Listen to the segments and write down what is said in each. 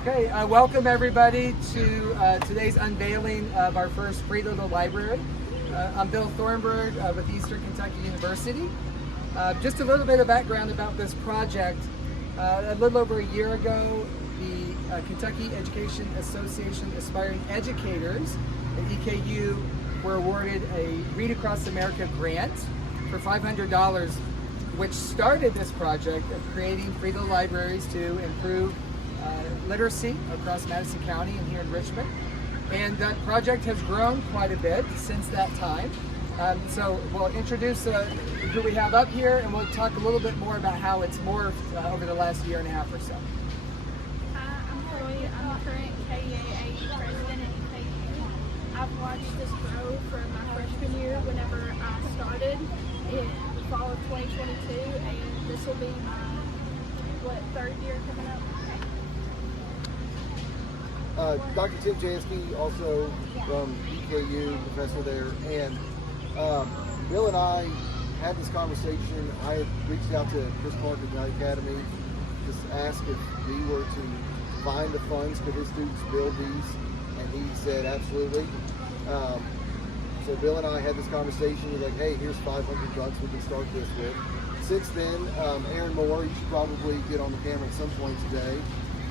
Okay, welcome everybody to today's unveiling of our first free little library. I'm Bill Thornburg with Eastern Kentucky University. Just a little bit of background about this project. A little over a year ago, the Kentucky Education Association Aspiring Educators at EKU were awarded a Read Across America grant for $500, which started this project of creating free little libraries to improve literacy across Madison County and here in Richmond. And that project has grown quite a bit since that time. So we'll introduce who we have up here, and we'll talk a little bit more about how it's morphed over the last year and a half or so. I'm Chloe. I'm the current KEA president at EKU. I've watched this grow from my freshman year whenever I started in the fall of 2022, and this will be my, third year coming up? Dr. Tim Jansky, also from EKU, professor there, and Bill and I had this conversation. I had reached out to Chris Clark at Unveiling Academy, just asked if we were to find the funds, could his students build these, and he said absolutely. So Bill and I had this conversation. We're like, hey, here's $500 we can start this with. Since then, Erin Moore, you should probably get on the camera at some point today.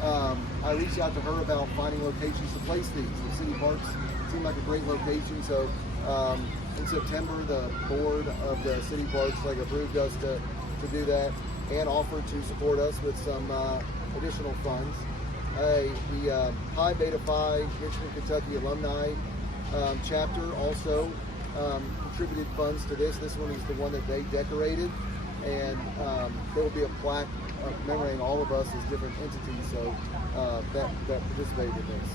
I reached out to her about finding locations to place these. The city parks seemed like a great location, so in September the board of the city parks approved us to do that and offered to support us with some additional funds. The Pi Beta Phi Richmond, Kentucky Alumnae chapter also contributed funds to this. This one is the one that they decorated, and there will be a plaque commemorating all of us as different entities, so that participated in this.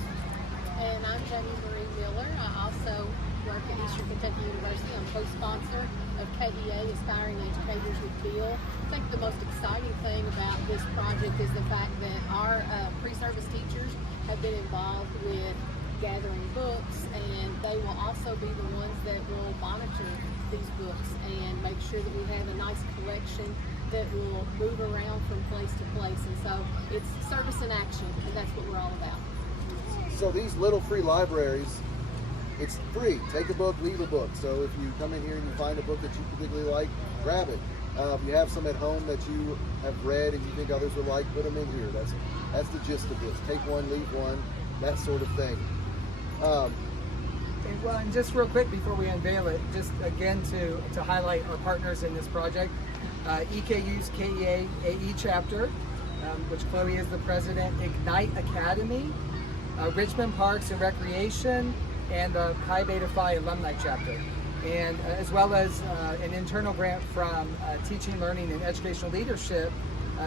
And I'm Jenny Marie Miller. I also work at Eastern Kentucky University. I'm co-sponsor of KEA, Aspiring Educators with Bill. I think the most exciting thing about this project is the fact that our pre-service teachers have been involved with gathering books, and they will also be the ones that will monitor these books and make sure that we have a nice collection that will move around from place to place. And so it's service in action, and that's what we're all about. So these little free libraries, it's free. Take a book, leave a book. So if you come in here and you find a book that you particularly like, grab it. If you have some at home that you have read and you think others would like, put them in here. That's the gist of this. Take one, leave one, that sort of thing. Well, and just real quick before we unveil it, just again to highlight our partners in this project, EKU's KEA AE chapter, which Chloe is the president, Ignite Academy, Richmond Parks and Recreation, and the Pi Beta Phi Alumni chapter, and as well as an internal grant from Teaching, Learning, and Educational Leadership,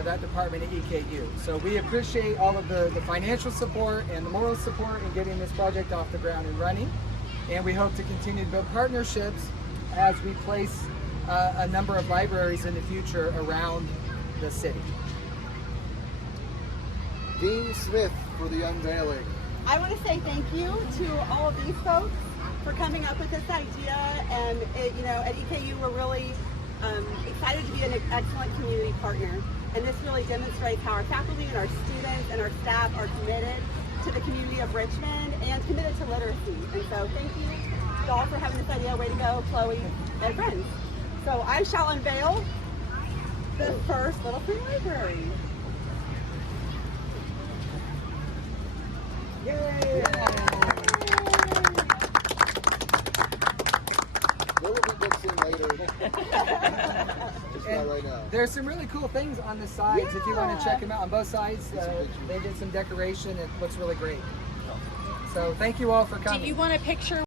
that department at EKU. So we appreciate all of the financial support and the moral support in getting this project off the ground and running. And we hope to continue to build partnerships as we place a number of libraries in the future around the city. Dean Smith for the unveiling. I want to say thank you to all of these folks for coming up with this idea. And at EKU we're really excited to be an excellent community partner. And this really demonstrates how our faculty and our students and our staff are committed to the community of Richmond and committed to literacy. And so thank you all for having this idea. Way to go, Chloe and friends. So I shall unveil the first little free library. Yay! There will be books in later. Just not right now. There's some really cool things on the sides if you want to check them out. On both sides, they did some decoration. It looks really great. So thank you all for coming. Do you want a picture